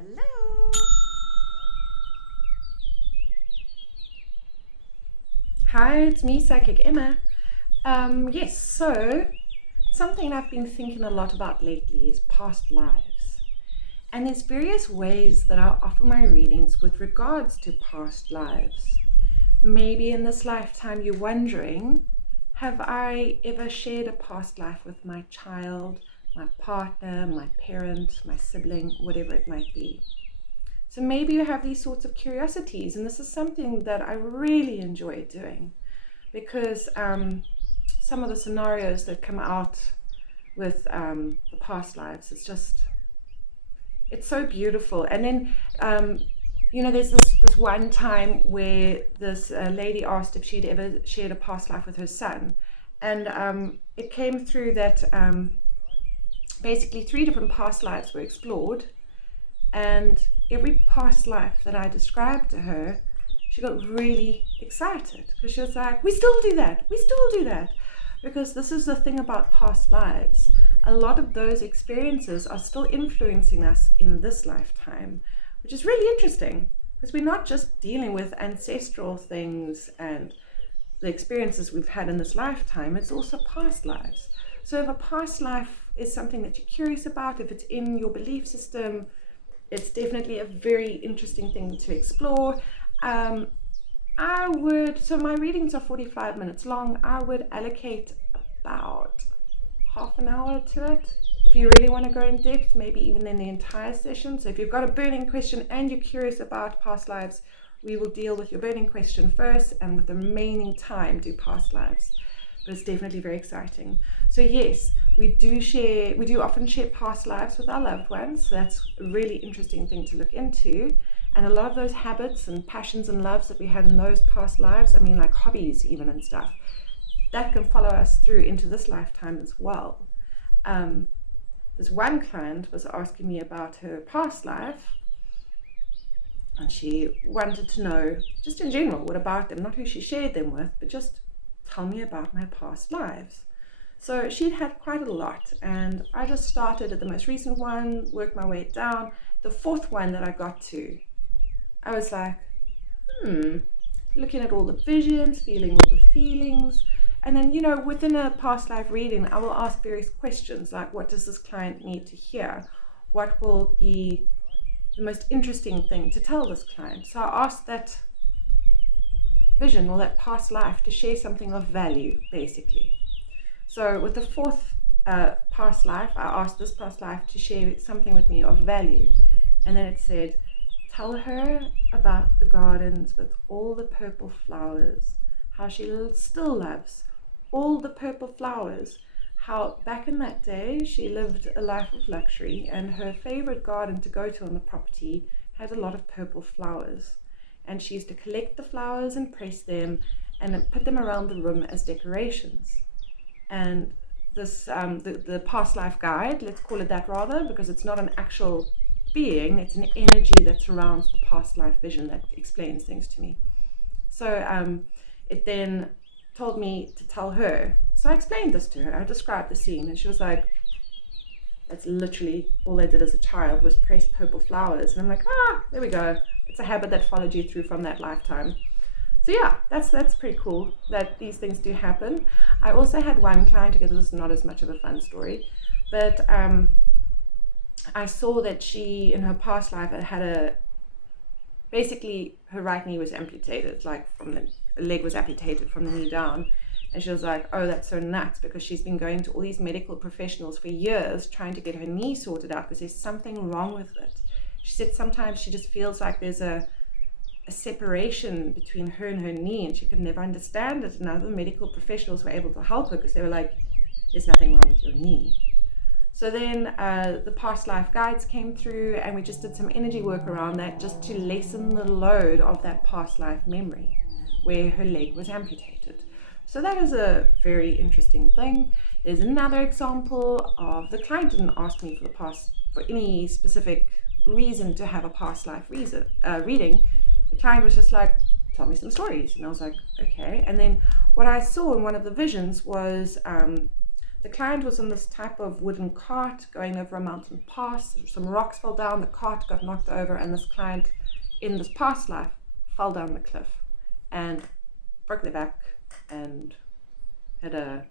Hello. Hi, it's me, Psychic Emma. Yes, so something I've been thinking a lot about lately is past lives. And there's various ways that I offer my readings with regards to past lives. Maybe in this lifetime you're wondering, have I ever shared a past life with my child, my partner, my parent, my sibling, whatever it might be? So maybe you have these sorts of curiosities, and this is something that I really enjoy doing because some of the scenarios that come out with the past lives, it's so beautiful. And then, there's this one time where this lady asked if she'd ever shared a past life with her son, and it came through that basically three different past lives were explored, and every past life that I described to her, she got really excited because she was like, we still do that, we still do that. Because this is the thing about past lives. A lot of those experiences are still influencing us in this lifetime, which is really interesting because we're not just dealing with ancestral things and the experiences we've had in this lifetime, it's also past lives. So if a past life is something that you're curious about, if it's in your belief system, it's definitely a very interesting thing to explore. So my readings are 45 minutes long. I would allocate about half an hour to it. If you really want to go in depth, maybe even in the entire session. So if you've got a burning question and you're curious about past lives, we will deal with your burning question first, and with the remaining time do past lives. But it's definitely very exciting. So yes, we do often share past lives with our loved ones. So that's a really interesting thing to look into. And a lot of those habits and passions and loves that we had in those past lives, I mean like hobbies even and stuff, that can follow us through into this lifetime as well. This one client was asking me about her past life, and she wanted to know, just in general, what about them, not who she shared them with, but just tell me about my past lives. So she'd had quite a lot, and I just started at the most recent one, worked my way down. The fourth one that I got to, I was like, looking at all the visions, feeling all the feelings. And then, within a past life reading, I will ask various questions like, what does this client need to hear? What will be the most interesting thing to tell this client? So I asked that vision or that past life to share something of value, basically. So with the fourth past life, I asked this past life to share something with me of value. And then it said, tell her about the gardens with all the purple flowers, how she still loves all the purple flowers, how back in that day she lived a life of luxury and her favorite garden to go to on the property had a lot of purple flowers. And she used to collect the flowers and press them and then put them around the room as decorations. And this, the past life guide, let's call it that rather, because it's not an actual being, it's an energy that surrounds the past life vision that explains things to me. So it then told me to tell her. So I explained this to her. I described the scene, and she was like, that's literally all I did as a child was press purple flowers. And I'm like, there we go. It's a habit that followed you through from that lifetime. So yeah, that's pretty cool that these things do happen. I also had one client, because it was not as much of a fun story, but I saw that she, in her past life, had basically her right knee was amputated, like from the leg was amputated from the knee down. And she was like, oh, that's so nuts, because she's been going to all these medical professionals for years trying to get her knee sorted out because there's something wrong with it. She said sometimes she just feels like there's a separation between her and her knee, and she could never understand it. And other medical professionals were able to help her because they were like, there's nothing wrong with your knee. So then the past life guides came through, and we just did some energy work around that just to lessen the load of that past life memory where her leg was amputated. So that is a very interesting thing. There's another example of the client didn't ask me for any specific reason to have a past life reading. The client was just like, tell me some stories. And I was like, okay. And then what I saw in one of the visions was The client was on this type of wooden cart going over a mountain pass. Some rocks fell down, the cart got knocked over, and this client in this past life fell down the cliff and broke their back and had a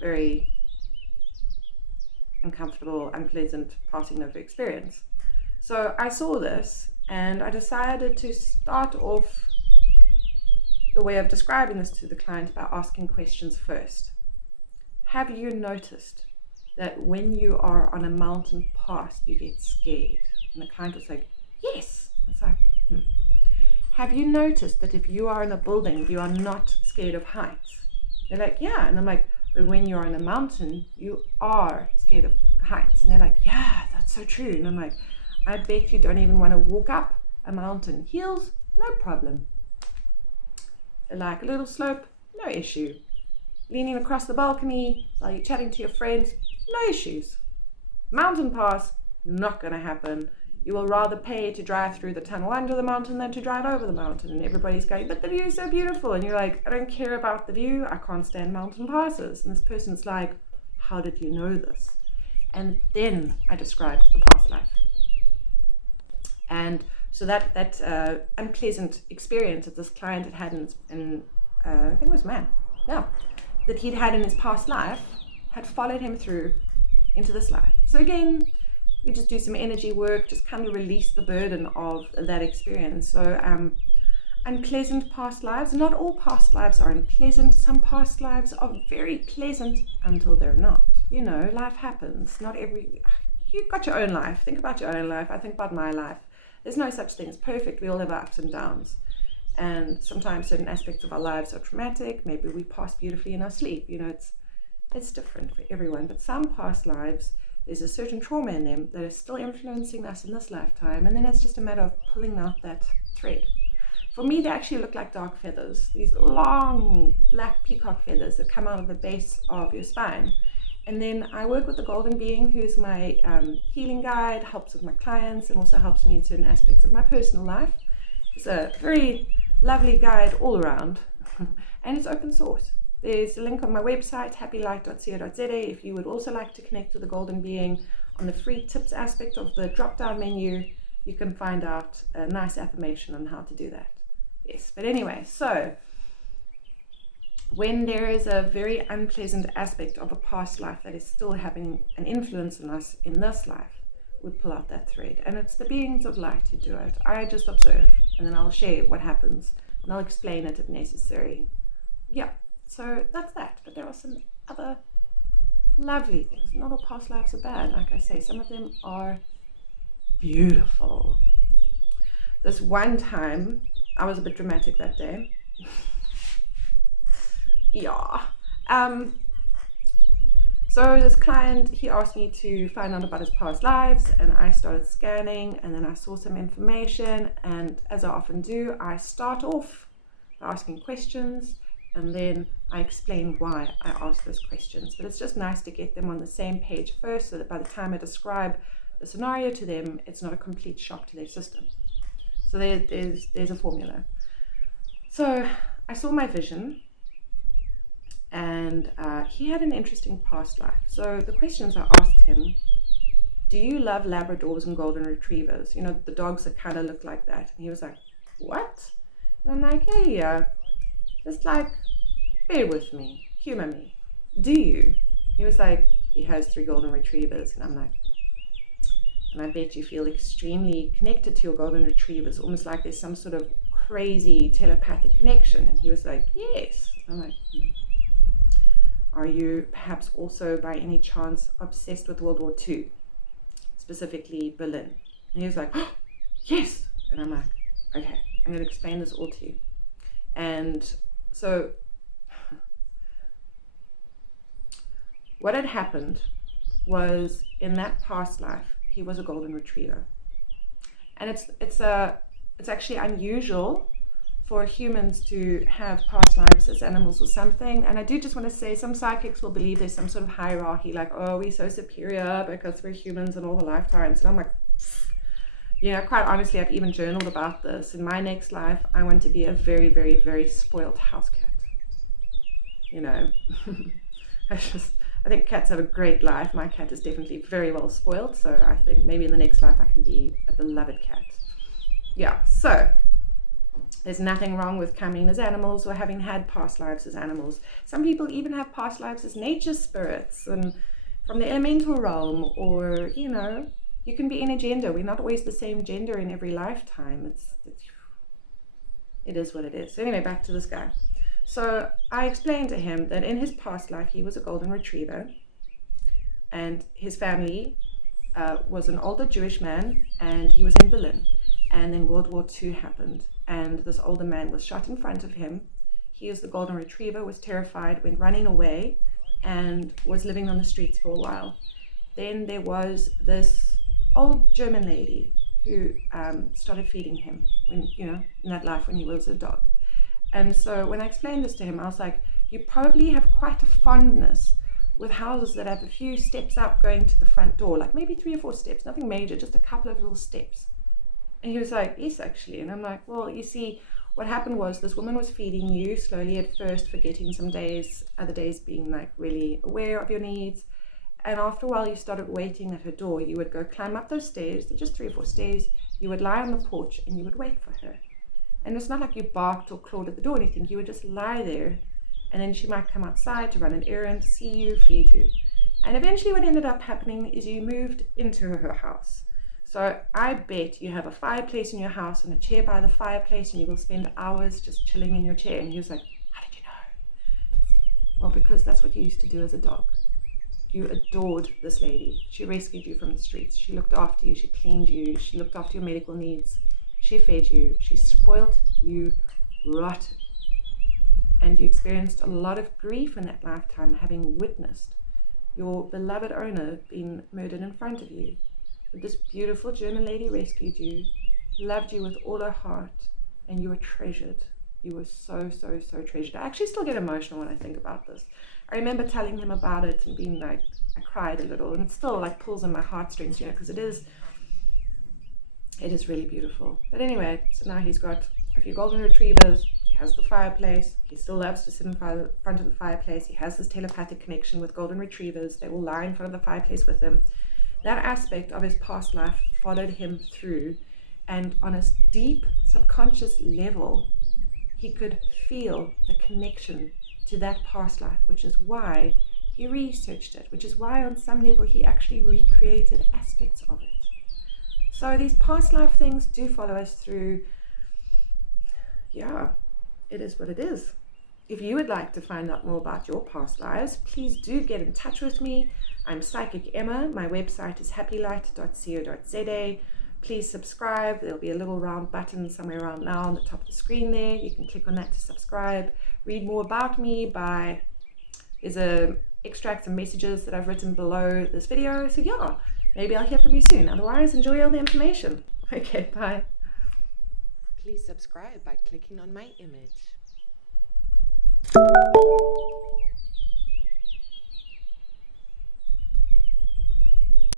very uncomfortable, unpleasant passing over experience. So I saw this and I decided to start off the way of describing this to the client by asking questions first. Have you noticed that when you are on a mountain pass, you get scared? And the client was like, yes. It's like, Have you noticed that if you are in a building, you are not scared of heights? They're like, yeah. And I'm like, but when you're on a mountain, you are scared of heights. And they're like, yeah, that's so true. And I'm like, I bet you don't even want to walk up a mountain. Heels, no problem. Like a little slope, no issue. Leaning across the balcony while you're chatting to your friends, no issues. Mountain pass, not going to happen. You will rather pay to drive through the tunnel under the mountain than to drive over the mountain. And everybody's going, but the view is so beautiful. And you're like, I don't care about the view. I can't stand mountain passes. And this person's like, how did you know this? And then I described the past life. And so that unpleasant experience that this client had had in I think it was man, yeah, that he'd had in his past life had followed him through into this life. So again, we just do some energy work, just kind of release the burden of that experience. So unpleasant past lives, not all past lives are unpleasant. Some past lives are very pleasant until they're not. You know, life happens. You've got your own life. Think about your own life. I think about my life. There's no such thing as perfect. We all have ups and downs. And sometimes certain aspects of our lives are traumatic. Maybe we pass beautifully in our sleep. You know, it's different for everyone. But some past lives, there's a certain trauma in them that is still influencing us in this lifetime. And then it's just a matter of pulling out that thread. For me, they actually look like dark feathers. These long black peacock feathers that come out of the base of your spine. And then I work with the Golden Being, who's my healing guide, helps with my clients, and also helps me in certain aspects of my personal life. It's a very lovely guide all around, and it's open source. There's a link on my website, happylight.co.za, if you would also like to connect with the Golden Being. On the free tips aspect of the drop-down menu, you can find out a nice affirmation on how to do that. Yes, but anyway, so when there is a very unpleasant aspect of a past life that is still having an influence on us in this life, we pull out that thread. And it's the beings of light who do it. I just observe, and then I'll share what happens, and I'll explain it if necessary. Yeah, so that's that. But there are some other lovely things. Not all past lives are bad. Like I say, some of them are beautiful. This one time, I was a bit dramatic that day. Yeah. So this client, he asked me to find out about his past lives, and I started scanning, and then I saw some information, and as I often do, I start off by asking questions, and then I explain why I ask those questions. But it's just nice to get them on the same page first, so that by the time I describe the scenario to them, it's not a complete shock to their system. So there's a formula. So I saw my vision, and he had an interesting past life. So the questions I asked him: do you love Labradors and Golden Retrievers? You know, the dogs that kind of look like that. And he was like, what? And I'm like, yeah. Just like, bear with me, humor me. Do you? He was like, he has 3 Golden Retrievers. And I'm like, and I bet you feel extremely connected to your Golden Retrievers, almost like there's some sort of crazy telepathic connection. And he was like, yes. I'm like, Are you perhaps also by any chance obsessed with World War II, specifically Berlin? And he was like, oh, yes. And I'm like, okay, I'm going to explain this all to you. And so what had happened was, in that past life, he was a Golden Retriever. And it's actually unusual for humans to have past lives as animals or something. And I do just want to say, some psychics will believe there's some sort of hierarchy, like, oh, we're so superior because we're humans and all the lifetimes. And I'm like, you know, quite honestly, I've even journaled about this. In my next life, I want to be a very, very, very spoiled house cat. You know, I think cats have a great life. My cat is definitely very well spoiled, so I think maybe in the next life I can be a beloved cat. Yeah, so there's nothing wrong with coming as animals or having had past lives as animals. Some people even have past lives as nature spirits and from the elemental realm, or, you know, you can be any gender. We're not always the same gender in every lifetime. It is what it is. So anyway, back to this guy. So I explained to him that in his past life, he was a golden retriever, and his family was an older Jewish man, and he was in Berlin. And then World War II happened, and this older man was shot in front of him. He, as the golden retriever, was terrified, went running away, and was living on the streets for a while. Then there was this old German lady who started feeding him when, you know, in that life when he was a dog. And so when I explained this to him, I was like, you probably have quite a fondness with houses that have a few steps up going to the front door, like maybe 3 or 4 steps, nothing major, just a couple of little steps. And he was like, yes, actually. And I'm like, well, you see, what happened was this woman was feeding you slowly at first, forgetting some days, other days being like really aware of your needs. And after a while, you started waiting at her door. You would go climb up those stairs, they're just 3 or 4 stairs. You would lie on the porch and you would wait for her. And it's not like you barked or clawed at the door or anything. You would just lie there, and then she might come outside to run an errand, see you, feed you. And eventually what ended up happening is you moved into her house. So I bet you have a fireplace in your house and a chair by the fireplace, and you will spend hours just chilling in your chair. And he was like, how did you know? Well, because that's what you used to do as a dog. You adored this lady. She rescued you from the streets. She looked after you. She cleaned you. She looked after your medical needs. She fed you. She spoilt you rotten. And you experienced a lot of grief in that lifetime, having witnessed your beloved owner being murdered in front of you. But this beautiful German lady rescued you, loved you with all her heart, and you were treasured. You were so, so, so treasured. I actually still get emotional when I think about this. I remember telling him about it and being like, I cried a little, and it still like pulls on my heartstrings, you know, because it is really beautiful. But anyway, so now he's got a few golden retrievers, he has the fireplace, he still loves to sit in front of the fireplace, he has this telepathic connection with golden retrievers, they will lie in front of the fireplace with him. That aspect of his past life followed him through, and on a deep subconscious level, he could feel the connection to that past life, which is why he researched it, which is why on some level he actually recreated aspects of it. So these past life things do follow us through. Yeah, it is what it is. If you would like to find out more about your past lives, please do get in touch with me. I'm Psychic Emma. My website is happylight.co.za. Please subscribe. There'll be a little round button somewhere around now on the top of the screen there. You can click on that to subscribe. Read more about me there's extracts and messages that I've written below this video. So yeah, maybe I'll hear from you soon. Otherwise, enjoy all the information. Okay, bye. Please subscribe by clicking on my image.